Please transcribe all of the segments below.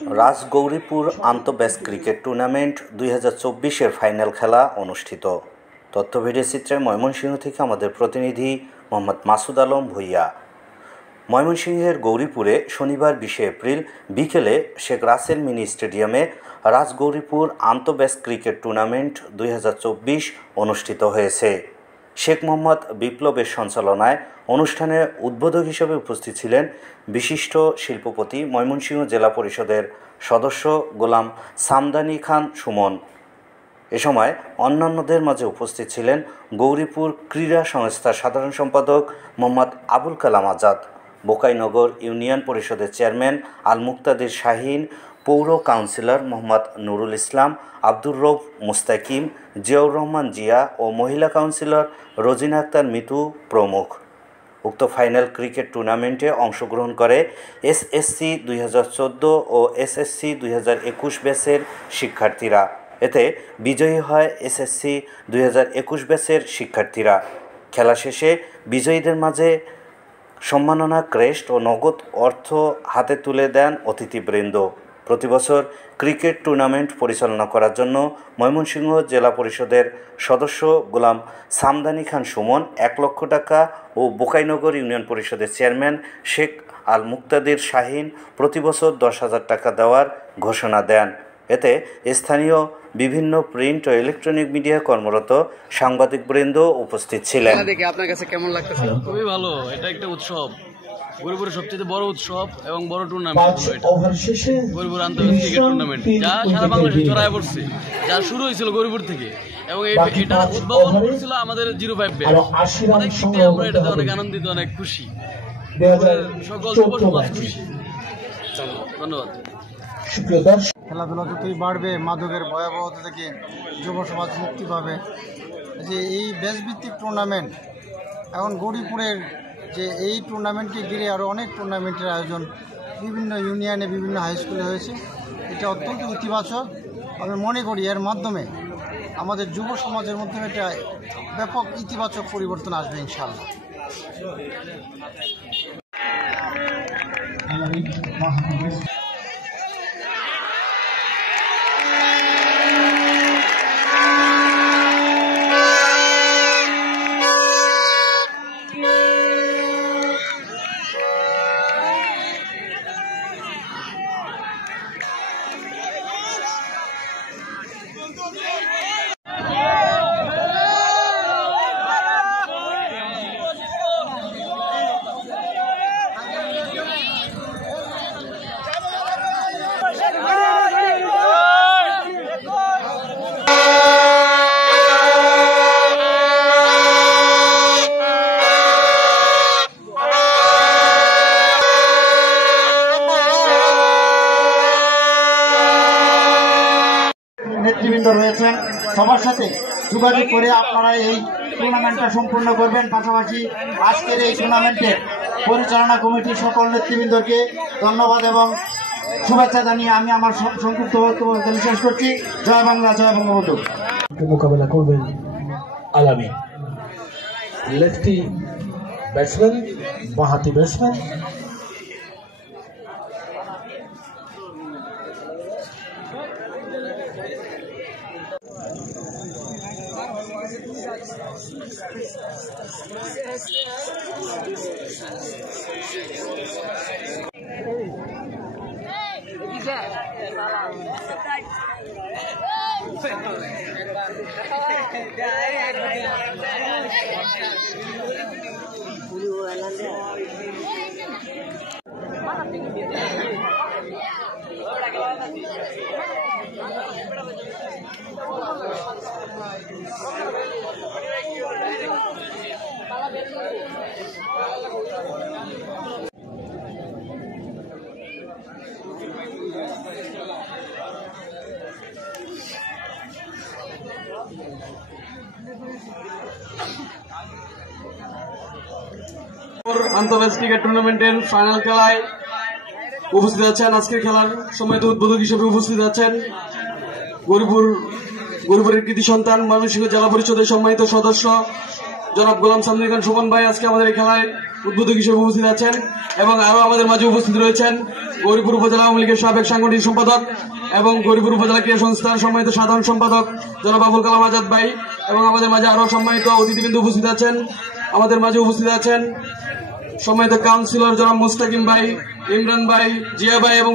Rajgauripur আন্তঃব্যাস cricket tournament 2024-এর final খেলা অনুষ্ঠিত। তথ্য ভিডিও চিত্রে ময়মনসিংহ থেকে আমাদের প্রতিনিধি মোহাম্মদ মাসুদ আলম ভূঁইয়া। ময়মনসিংহের গৌরীপুরে শনিবার 20 এপ্রিল বিকেলে শেখ রাসেল মিনি স্টেডিয়ামে রাজগৌরীপুর আন্তঃব্যাস ক্রিকেট টুর্নামেন্ট 2024 অনুষ্ঠিত হয়েছে। শেখ মোহাম্মদ বিপ্লবের সঞ্চালনায় অনুষ্ঠানে উদ্বোধক হিসেবে উপস্থিত ছিলেন বিশিষ্ট শিল্পপতি ময়মনসিংহ জেলা পরিষদের সদস্য গোলাম সামদানি খান সুমন। এ সময় অন্যান্যদের মাঝে উপস্থিত ছিলেন গৌরীপুর ক্রীড়া সংস্থার সাধারণ সম্পাদক মোহাম্মদ আবুল কালাম আজাদ, বোকাইনগর ইউনিয়ন পরিষদের চেয়ারম্যান আল মুক্তাদির শাহিন, পৌর কাউন্সিলর মোহাম্মদ নুরুল ইসলাম, আব্দুর রৌফ মুস্তাকিম, জিয়াউর রহমান জিয়া ও মহিলা কাউন্সিলর রোজিনা আক্তার মিতু প্রমুখ। উক্ত ফাইনাল ক্রিকেট টুর্নামেন্টে অংশগ্রহণ করে এসএসসি 2014 ও এসএসসি 2021 ব্যাচের শিক্ষার্থীরা। এতে বিজয়ী হয় এসএসসি 2021 ব্যাচের শিক্ষার্থীরা। খেলা শেষে বিজয়ীদের মাঝে সম্মাননা ক্রেস্ট ও নগদ অর্থ হাতে তুলে দেন অতিথিবৃন্দ। প্রতিবছর ক্রিকেট টুর্নামেন্ট পরিচালনা করার জন্য ময়মনসিংহ জেলা পরিষদের সদস্য গোলাম সামদানি খান সুমন 1 লক্ষ টাকা ও বোকাইনগর ইউনিয়ন পরিষদের চেয়ারম্যান শেখ আল মুক্তাদির শাহিন প্রতিবছর 10,000 টাকা দেওয়ার ঘোষণা দেন। এতে স্থানীয় বিভিন্ন প্রিন্ট ও ইলেকট্রনিক মিডিয়া কর্মরত সাংবাদিকবৃন্দ উপস্থিত ছিলেন। আপনার কাছে কেমন লাগতেছে? খুবই ভালো। এটা একটা উৎসব, গৌরীপুরের সবচেয়ে বড় উৎসব এবং বড় টুর্নামেন্ট। গৌরীপুর আন্তর্জাতিক ক্রিকেট টুর্নামেন্ট যা সারা বাংলাদেশে ছড়ায় পড়ছে, যা শুরু হয়েছিল গৌরীপুর থেকে এবং এটা উদ্ভাবন করেছিল আমাদের 05 ব্যাচ। অনেক দিকে আমরা এটাতে অনেক আনন্দিত, অনেক খুশি, সকল যুব সমাজ খুশি। ধন্যবাদ। খেলাধুলা যতই বাড়বে, মাদকের ভয়াবহতা থেকে যুব সমাজ মুক্তি পাবে। যে এই দেশভিত্তিক টুর্নামেন্ট এখন গৌরীপুরের যে এই টুর্নামেন্টকে ঘিরে আরও অনেক টুর্নামেন্টের আয়োজন বিভিন্ন ইউনিয়নে, বিভিন্ন হাই স্কুলে হয়েছে। এটা অত্যন্ত ইতিবাচক। আমি মনে করি এর মাধ্যমে আমাদের যুব সমাজের মধ্যে একটা ব্যাপক ইতিবাচক পরিবর্তন আসবে ইনশাআল্লাহ। নেতৃবৃন্দ রয়েছেন, সবার সাথে যোগাযোগ করে আপনারা এই টুর্নামেন্টটা সম্পূর্ণ করবেন। পাশাপাশি আজকের এই টুর্নামেন্টের পরিচালনা কমিটির সকল নেতৃবৃন্দকে ধন্যবাদ এবং শুভেচ্ছা জানিয়ে আমি আমার সংক্ষিপ্ত বক্তব্য শেষ করছি। জয় বাংলা, জয় বঙ্গবন্ধু। মোকাবেলা করবেন আলামিন, লেফটি ব্যাটসম্যান, বাঁহাতি ব্যাটসম্যান। আন্তঃব্যাচ ক্রিকেট টুর্নামেন্টের ফাইনাল খেলায় উপস্থিত আছেন। আজকের খেলার সময় উদ্বোধক হিসেবে উপস্থিত আছেন গৌরীপুরের কৃতি সন্তান ময়মনসিংহ জেলা পরিষদের সম্মানিত সদস্য জনাব গোলাম সামনে খান সুমন ভাই আজকে আমাদের এই খেলায় উদ্বোধক হিসেবে উপস্থিত আছেন এবং আরো আমাদের মাঝে উপস্থিত রয়েছেন গৌরীপুর উপজেলা আওয়ামী লীগের সাবেক সাংগঠনিক সম্পাদক এবং গৌরীপুর উপজেলা ক্রীড়া সংস্থার সম্মানিত সাধারণ সম্পাদক জনাব আবুল কালাম আজাদ ভাই এবং আমাদের মাঝে আরো সম্মানিত অতিথিবৃন্দ উপস্থিত আছেন। আমাদের মাঝে উপস্থিত আছেন সম্মানিত কাউন্সিলর জনাব মুস্তাকিম ভাই, ইমরান ভাই, জিয়া ভাই এবং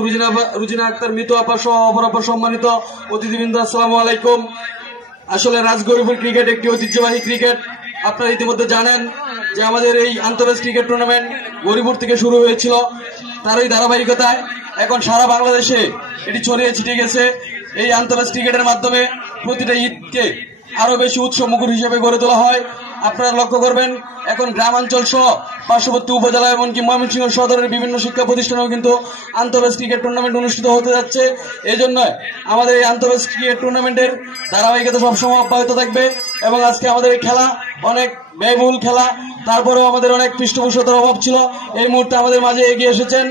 রুজিনা আক্তার মৃত আপা সহ অপর আপা সম্মানিত অতিথিবৃন্দ, আসসালামু আলাইকুম। আসলে রাজগৌরীপুর ক্রিকেট একটি ঐতিহ্যবাহী ক্রিকেট। আপনারা ইতিমধ্যে জানেন যে আমাদের এই আন্তর্জাতিক ক্রিকেট টুর্নামেন্ট গৌরীপুর থেকে শুরু হয়েছিল, তারই ধারাবাহিকতায় এখন সারা বাংলাদেশে এটি ছড়িয়ে ছিটিয়ে গেছে। এই আন্তর্জাতিক ক্রিকেটের মাধ্যমে প্রতিটা ঈদকে আরো বেশি উৎসব মুখর হিসেবে গড়ে তোলা হয়। আপনারা লক্ষ্য করবেন এখন গ্রামাঞ্চল সহ পার্শ্ববর্তী উপজেলা এমনকি ময়মনসিংহ সদরের বিভিন্ন শিক্ষা প্রতিষ্ঠানেও কিন্তু আন্তর্জাতিক ক্রিকেট টুর্নামেন্ট অনুষ্ঠিত হতে যাচ্ছে। এই জন্য আমাদের এই আন্তর্জাতিক ক্রিকেট টুর্নামেন্টের ধারাবাহিকতা সবসময় অব্যাহত থাকবে এবং আজকে আমাদের এই খেলা অনেক ব্যয়বহুল খেলা, তারপরেও আমাদের অনেক পৃষ্ঠপোষকতার অভাব ছিল। এই মুহূর্তে আমাদের মাঝে এগিয়ে এসেছেন।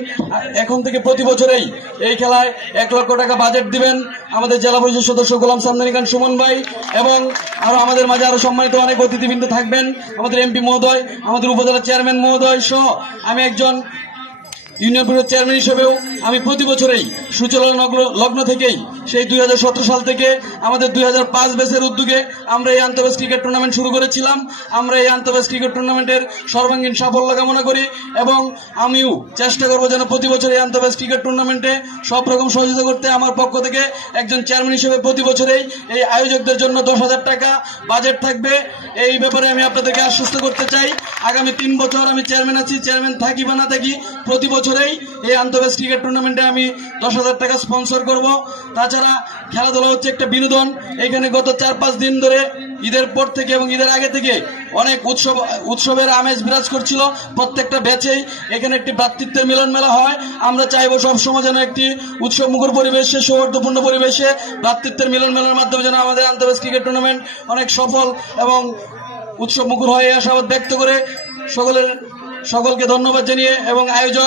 এখন থেকে প্রতি বছরেই এই খেলায় 1 লক্ষ টাকা বাজেট দিবেন আমাদের জেলা পরিষদ সদস্য গোলাম সামদানি খান সুমন ভাই এবং আরো আমাদের মাঝে আরো সম্মানিত অনেক অতিথিবৃন্দ থাকবেন, আমাদের এমপি মহোদয়, আমাদের উপজেলা চেয়ারম্যান মহোদয় সহ আমি একজন ইউনিয়ন পরিষদ চেয়ারম্যান হিসেবেও আমি প্রতি বছরেই সূচনা লগ্ন থেকেই সেই 2017 সাল থেকে আমাদের 2005 ব্যাচের উদ্যোগে আমরা এই আন্তর্জাতিক ক্রিকেট টুর্নামেন্ট শুরু করেছিলাম। আমরা এই আন্তর্জাতিক ক্রিকেট টুর্নামেন্টের সর্বাঙ্গীন সাফল্য কামনা করি এবং আমিও চেষ্টা করবো যেন প্রতি বছর এই আন্তর্জাতিক ক্রিকেট টুর্নামেন্টে সব রকম সহযোগিতা করতে। আমার পক্ষ থেকে একজন চেয়ারম্যান হিসেবে প্রতি বছরেই এই আয়োজকদের জন্য 10,000 টাকা বাজেট থাকবে। এই ব্যাপারে আমি আপনাদেরকে আশ্বস্ত করতে চাই, আগামী 3 বছর আমি চেয়ারম্যান আছি, চেয়ারম্যান থাকি বা না থাকি, প্রতি বছরেই এই আন্তর্জাতিক ক্রিকেট টুর্নামেন্টে আমি 10,000 টাকা স্পন্সর করব। তাছাড়া খেলাধুলা হচ্ছে একটা বিনোদন। এখানে গত 4-5 দিন ধরে ঈদের পর থেকে এবং ঈদের আগে থেকে অনেক উৎসবের আমেজ বিরাজ করছিল। প্রত্যেকটা ব্যাচেই এখানে একটি ভ্রাতৃত্বের মিলন মেলা হয়। আমরা চাইবো সবসময় যেন একটি উৎসব মুখর পরিবেশে, সৌহার্দ্যপূর্ণ পরিবেশে ভ্রাতৃত্বের মিলন মেলার মাধ্যমে যেন আমাদের আন্তর্জাতিক ক্রিকেট টুর্নামেন্ট অনেক সফল এবং উৎসব মুখর হয় এই আশাবাদ ব্যক্ত করে সকলকে ধন্যবাদ জানিয়ে এবং আয়োজন